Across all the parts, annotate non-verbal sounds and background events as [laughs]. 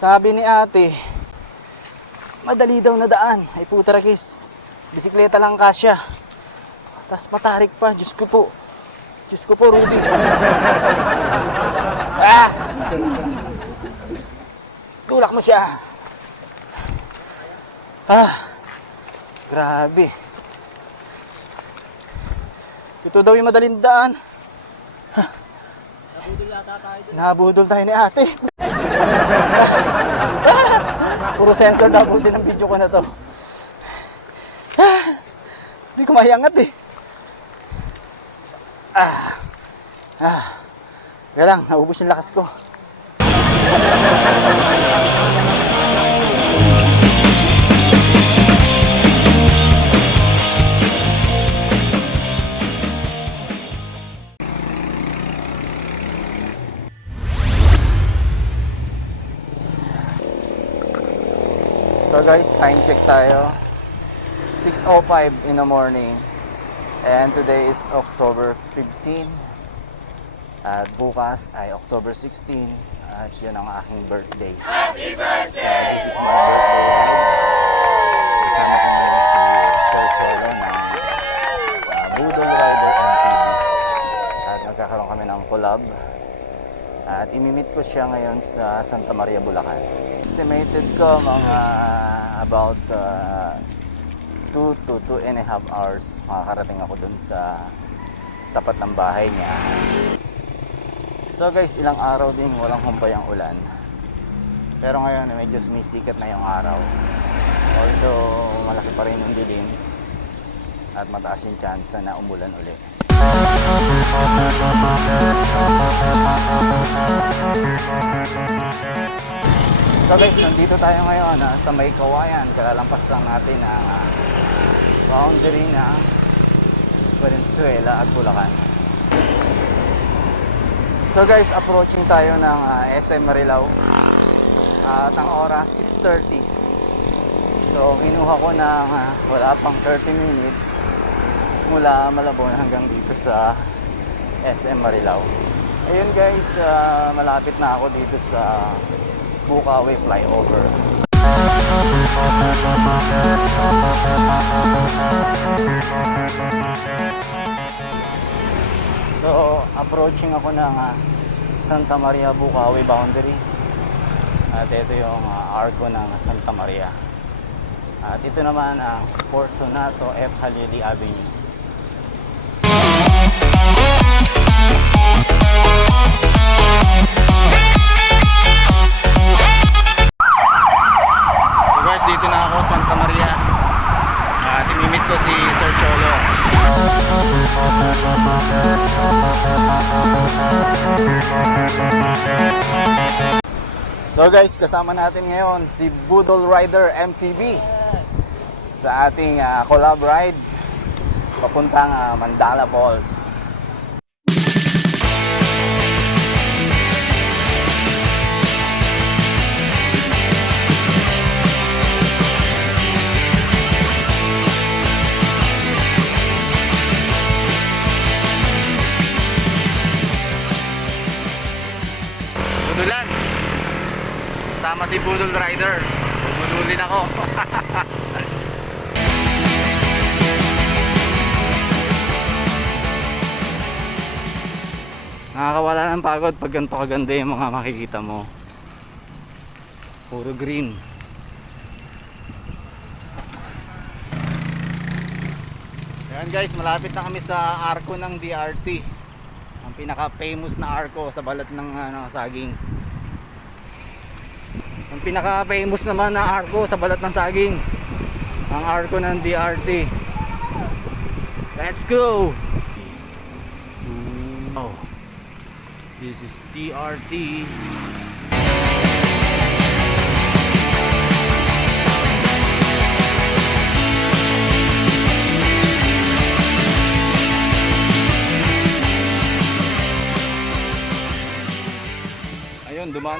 Sabi ni ate, madali daw na daan. Ay putarakis. Bisikleta lang kasya. Tapos patarik pa. Diyos ko po. Diyos ko po, Rudy. [laughs] ah! Tulak mo siya. Ah! Grabe. Ito daw yung madaling daan. Nabudol tayo ni ate. [laughs] Puro sensor na buti ng video ko na to. [sighs] Hindi ko mahiangat eh. Ah. Ah. Kaya lang, naubos yung lakas ko. [laughs] guys, time check tayo. 6.05 in the morning. And today is October 15. At bukas ay October 16. At yun ang aking birthday. Happy birthday! So this is my birthday ride. Kasama ko ngayon si Sir Cholo ng uh, Budol Rider MTV. At magkakaroon kami ng collab. At imimit ko siya ngayon sa Santa Maria, Bulacan. Estimated ko mga about 2 to 2 and a half hours makakarating ako dun sa tapat ng bahay niya. So guys, ilang araw din walang humpay ang ulan. Pero ngayon medyo sumisikat na yung araw. Although malaki pa rin yung dilim at mataas yung chance na umulan ulit. So guys, nandito tayo ngayon ah, sa May Kawayan. Kalalampas lang natin ang ah, boundary ng Valenzuela at Bulacan. So guys, approaching tayo ng ah, SM Marilao. At ang oras 6.30. So kinuha ko ng ah, wala pang 30 minutes mula Malabon hanggang dito sa SM Marilao. Ayun guys, ah, malapit na ako dito sa Bukawi flyover. So, approaching ako ng ah, Santa Maria Bukawi boundary. At ito yung ah, arco ng Santa Maria. At ito naman ang Fortunato F. Halili Avenue. So guys, kasama natin ngayon si Budol Rider MTB sa ating ah, collab ride papuntang ah, Mandala Falls. Budulan. Sama si Budol Rider. Bubudulin ako. [laughs] Nakakawala ng pagod pag ganito kaganda yung mga makikita mo. Puro green. Ayan guys, malapit na kami sa arko ng DRT. Ang pinaka famous na arko sa balat ng ano, saging. Ang pinaka famous naman na arko sa balat ng saging. Ang arko ng DRT. Let's go! Oh. This is DRT.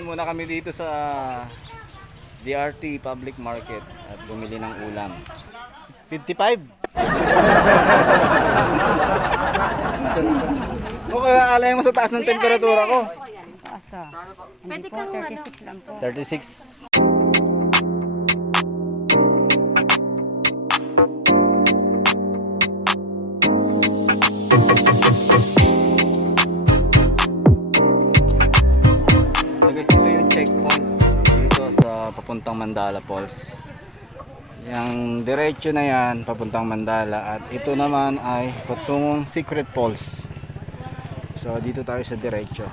Dumaan muna kami dito sa DRT Public Market at bumili ng ulam. 55? [laughs] O kaya alay mo sa taas ng temperatura ko. Pwede kang ano? 36 lang po. 36. Yung checkpoint dito sa papuntang Mandala Falls. Yung diretso na yan, papuntang Mandala. At ito naman ay patungong Secret Falls. So dito tayo sa diretso.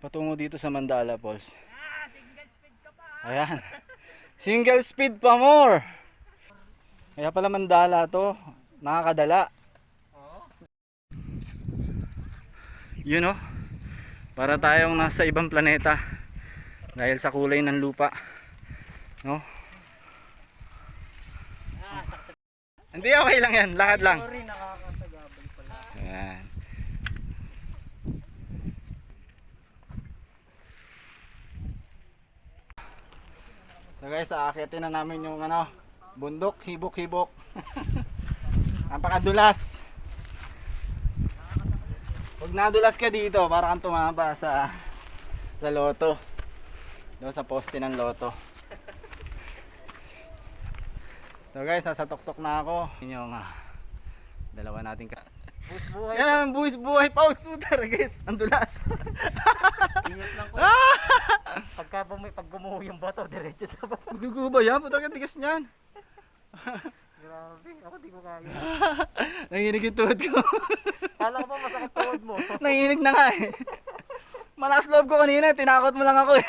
Patungo dito sa Mandala Falls. Ayan. Single speed pa more. Kaya pala Mandala to. Nakakadala. Yun oh. Para tayong nasa ibang planeta. Dahil sa kulay ng lupa. No? Hindi okay lang yan. Lakad lang. Ayan. So guys, aakitin na namin yung ano, bundok, hibok-hibok. [laughs] Napakadulas. Pag nadulas ka dito, para kang tumaba sa sa loto. Doon sa poste ng loto. So guys, nasa tuktok na ako. Yun yung ah, dalawa nating ka. Buhay. Yan naman, buwis buhay pa. Sutar guys, ang dulas. Ingat lang ko. Ah! [laughs] Pagka bumi, pag gumuho yung bato, diretso sa baba. Guguba yan, putar ka tigas niyan. Grabe, ako di ko kaya. [laughs] Nanginig yung tuhod ko. Kala ko ba masakit? [laughs] Nanginig na nga eh. [laughs] Malakas loob ko kanina, tinakot mo lang ako eh.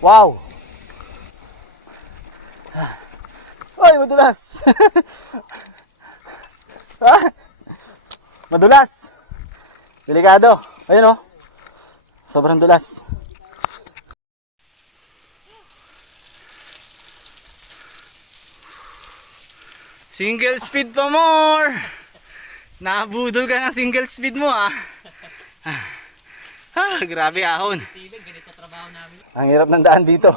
Wow! Madulas! [laughs] ah! Madulas! Delikado. Ayun oh. Sobrang dulas. Single speed pa more! Nakabudol ka ng single speed mo ah. Ah, grabe ahon. Ganito trabaho namin. Ang hirap ng daan dito.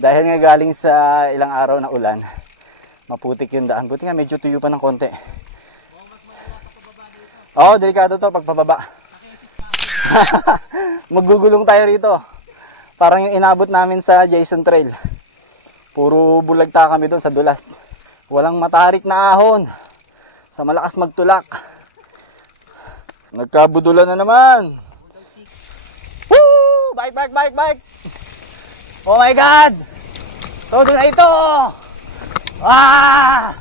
Dahil nga galing sa ilang araw na ulan, maputik yung daan. Buti nga medyo tuyo pa ng konti. Oo, delikado to pag pababa. [laughs] Maggugulong tayo rito. Parang yung inabot namin sa Jason Trail. Puro bulagta kami doon sa dulas. Walang matarik na ahon. Sa malakas magtulak. Nagkabudulan na naman. Woo! Bike, bike, bike, bike! Oh my God! Todo na ito! Ah!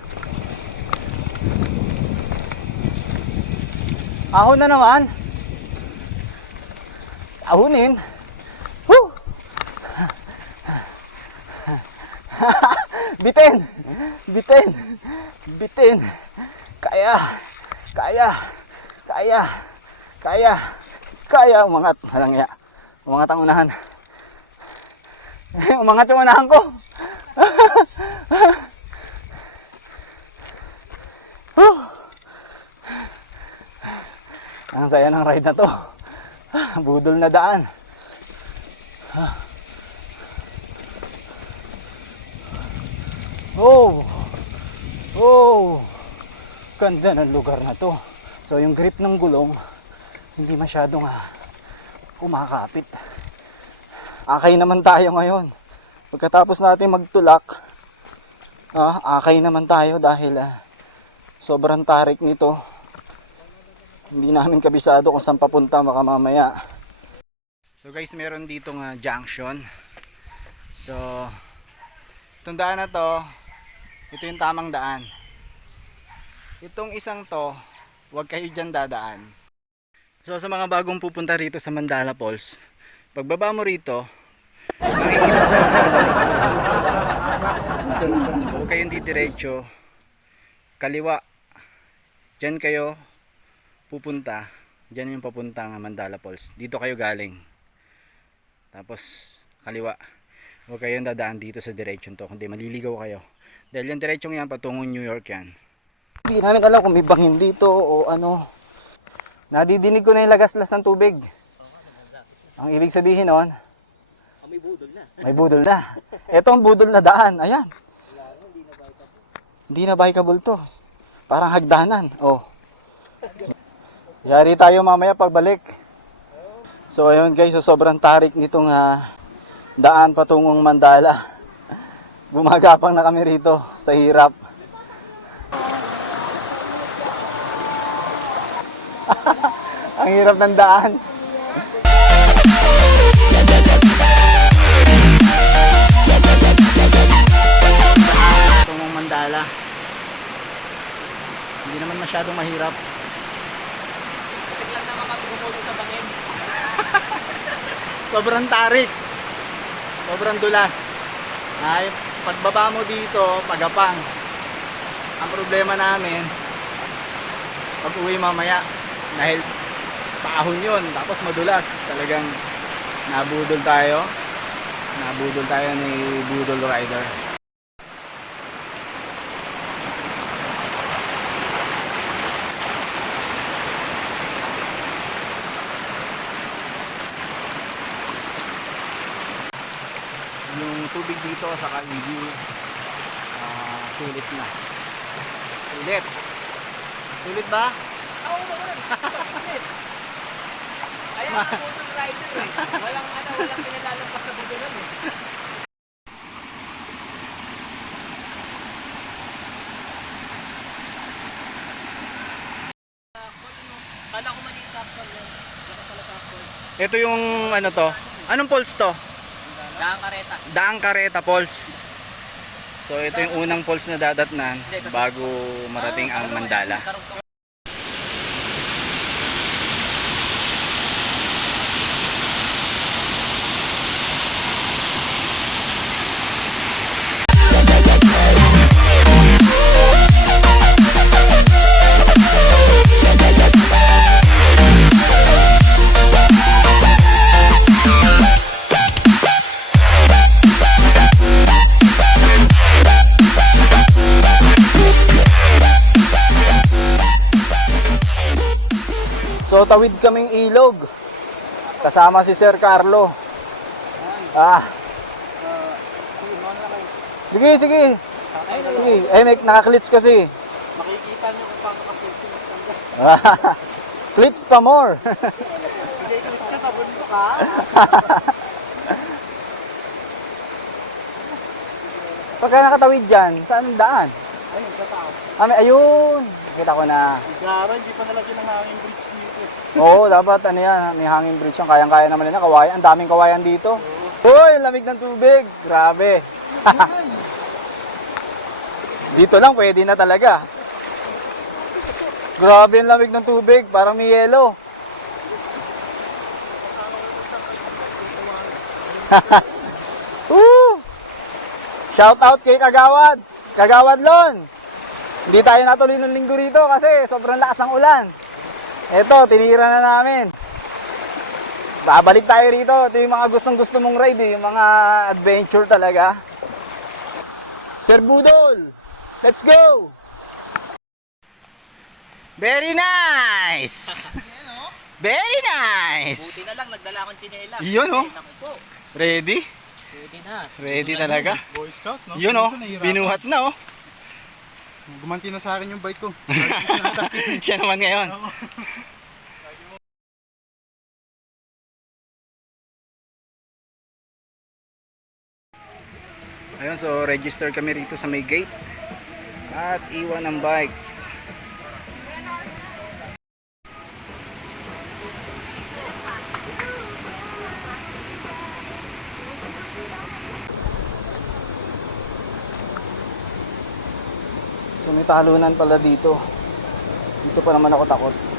Ahon na naman. Ahonin. Woo! [laughs] Bitin! Bitin! Bitin! Kaya! Kaya! Kaya! Kaya! Kaya! Umangat. Walang iya. Umangat ang unahan. [laughs] Umangat yung unahan ko. [laughs] Ang saya ng ride na to. Budol na daan. Oh! Oh! Ganda ng lugar na to. So yung grip ng gulong, hindi masyadong ah, kumakapit. Akay naman tayo ngayon. Pagkatapos natin magtulak, ah, akay naman tayo dahil ah, sobrang tarik nito. Hindi namin kabisado kung saan papunta baka mamaya. So guys, meron dito nga junction. So, itong daan na to, ito yung tamang daan. Itong isang to, huwag kayo dyan dadaan. So sa mga bagong pupunta rito sa Mandala Falls, pagbaba mo rito, [laughs] huwag kayong didiretso, kaliwa, dyan kayo pupunta, dyan yung papuntang Mandala Falls. Dito kayo galing. Tapos kaliwa. Huwag kayong dadaan dito sa direction to, kundi maliligaw kayo. Dahil yung direction yan, patungong New York yan. Hindi namin alam kung may bangin dito o ano. Nadidinig ko na yung lagaslas ng tubig. Ang ibig sabihin nun, may budol na. may budol na. Ito ang budol na daan. Ayan. Hindi na bikeable to. Parang hagdanan. Oh. [laughs] Yari tayo mamaya pagbalik. So ayun guys, so sobrang tarik nitong ah, daan patungong Mandala. [laughs] Gumagapang na kami rito sa hirap. [laughs] Ang hirap ng daan. Patungong Mandala. Hindi naman masyadong mahirap. Biglang naman kami gumulong sa bangin. Sobrang tarik. Sobrang dulas. Ay, pagbaba mo dito, pagapang. Ang problema namin, pag uwi mamaya, dahil paahon yun, tapos madulas, talagang nabudol tayo. Nabudol tayo ni Budol Rider. yung tubig dito sa Kaligi ah, sulit na sulit sulit ba? Oo, oh. Ayan, ang budol rider eh. Walang ano, walang pinalalagpas sa budulan eh. Tapos. ito yung ano to anong falls to? Daang kareta. Daang Kareta Falls. So ito yung unang falls na dadatnan bago marating ang Mandala So tawid kaming ilog. Kasama si Sir Carlo. Ah. Sige, sige. Sige. Eh, may nakaklits kasi. Makikita niyo kung paano ka Klits [laughs] pa more. Hindi ko siya pabundok ha. Pagka nakatawid dyan, saan ang daan? Ay, nagkatao. Ah, may, ayun. Kita ko na. Gara, hindi pa nalagyan ng hangin bridge. Oo, dapat ano yan, may hanging bridge yan. Kayang-kaya naman nila, kawayan. Ang daming kawayan dito. Uy, lamig ng tubig. Grabe. [laughs] dito lang, pwede na talaga. Grabe ang lamig ng tubig, parang may yelo. [laughs] Shout out kay Kagawad. Kagawad Lon. Hindi tayo natuloy ng linggo rito kasi sobrang lakas ng ulan. Eto, tinira na namin. Babalik tayo rito. Ito yung mga gustong gusto mong ride, eh. yung mga adventure talaga. Sir Budol, let's go! very nice [laughs] very nice Buti na lang, nagdala akong chinela. Yun, oh. Ready? Pwede na. ready talaga Boy Scout, no? yun oh, binuhat na oh Gumanti na sa akin yung bike ko. [laughs] siya naman ngayon Ayun, so register kami rito sa may gate at iwan ang bike. May talunan pala dito. Dito pa naman ako takot.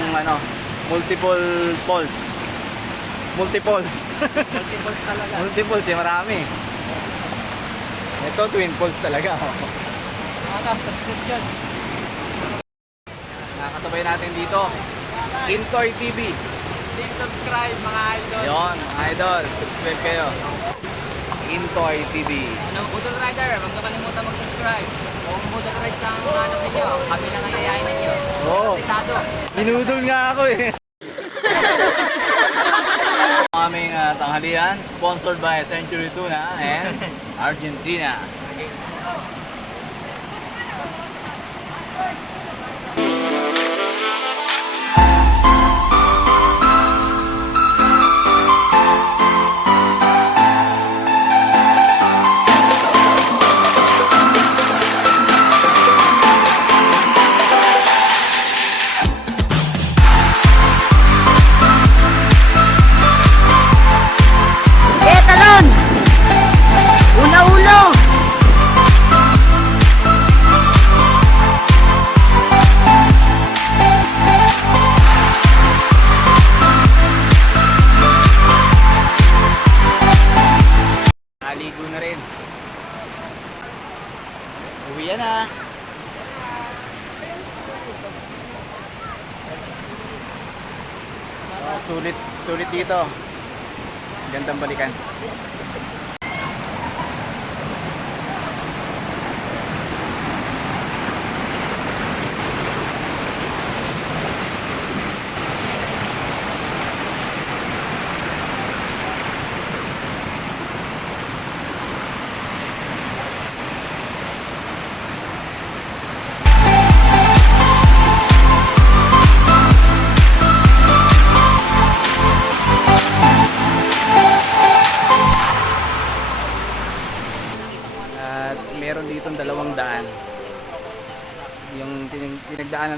Yung ano, multiple poles. Multiples. Multiple talaga. [laughs] multiples, eh, marami. Ito, twin poles talaga. Mga subscription. Nakasabay natin dito. Intoy TV. Please subscribe mga idol. Yon, mga idol. Subscribe kayo. Intoy TV. Ano, Budol Rider, huwag na kalimutan mag-subscribe. Kung Budol Rides ang hanap ninyo, kami lang ang yayain ninyo. Oo. Isado. Binudol nga ako eh. [laughs] Ang aming ah, tanghalian, sponsored by Century Tuna and Argentina. Eh, sulit, sulit dito. Gandang balikan.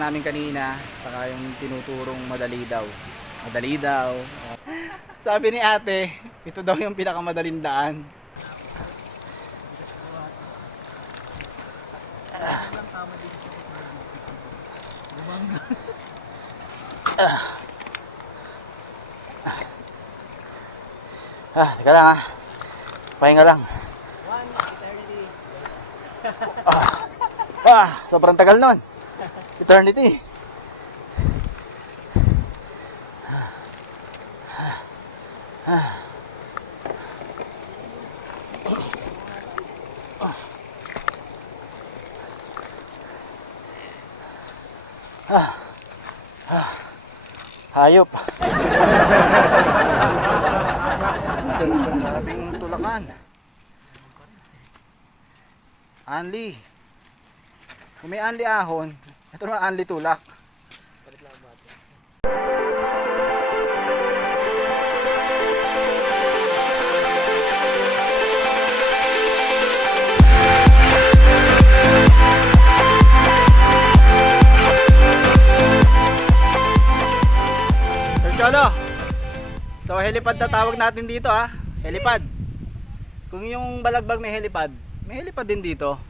Namin kanina, saka yung tinuturong madali daw. Madali daw. [laughs] Sabi ni ate, ito daw yung pinakamadaling daan. Ah, teka lang ah. Pahinga lang. Ah, ah, sobrang tagal nun. Eternity. Ah. Ah. Hayop. Grabing tulakan. Anli. Kung may anli ahon, ito naman anli tulak. Sir Cholo, So helipad na tawag natin dito ha. Helipad. Kung yung balagbag may helipad, may helipad din dito.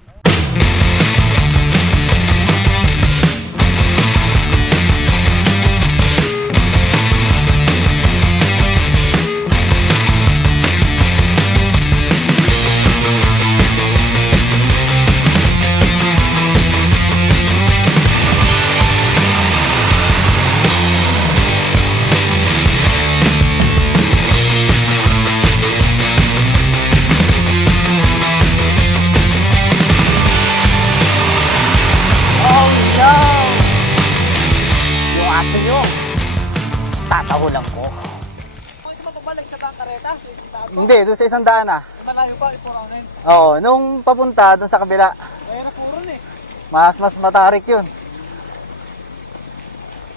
Daan ah. Malayo pa, ito rin. Oo, nung papunta doon sa kabila, Kaya napuron eh. mas mas matarik yun.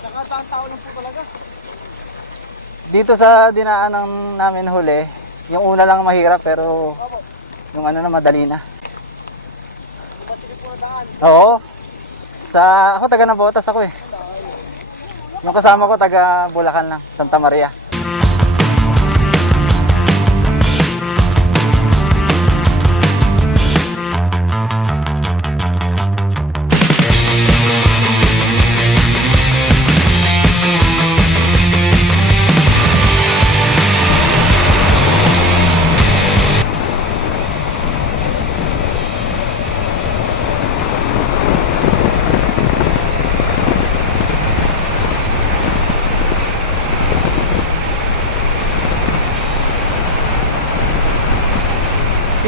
Nakataang tao lang po talaga. Dito sa dinaan ng namin huli, yung una lang mahirap pero yung ano na madali na. Masigit po na daan. Oo. Sa ako taga Nabotas ako eh. Yung kasama ko taga Bulacan lang, Santa Maria.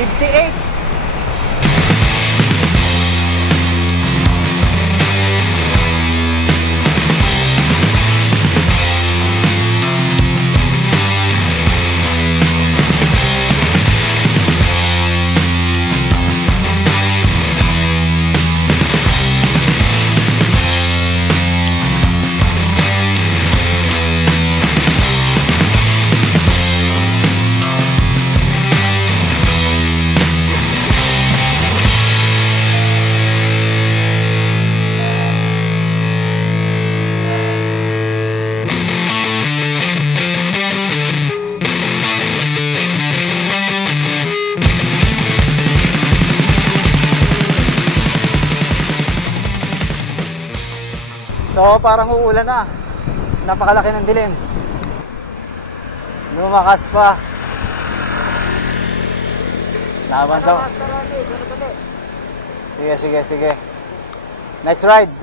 58. Oo, parang uulan na. Napakalaki ng dilim. Lumakas pa. Laban daw. Sige, sige, sige. Nice ride.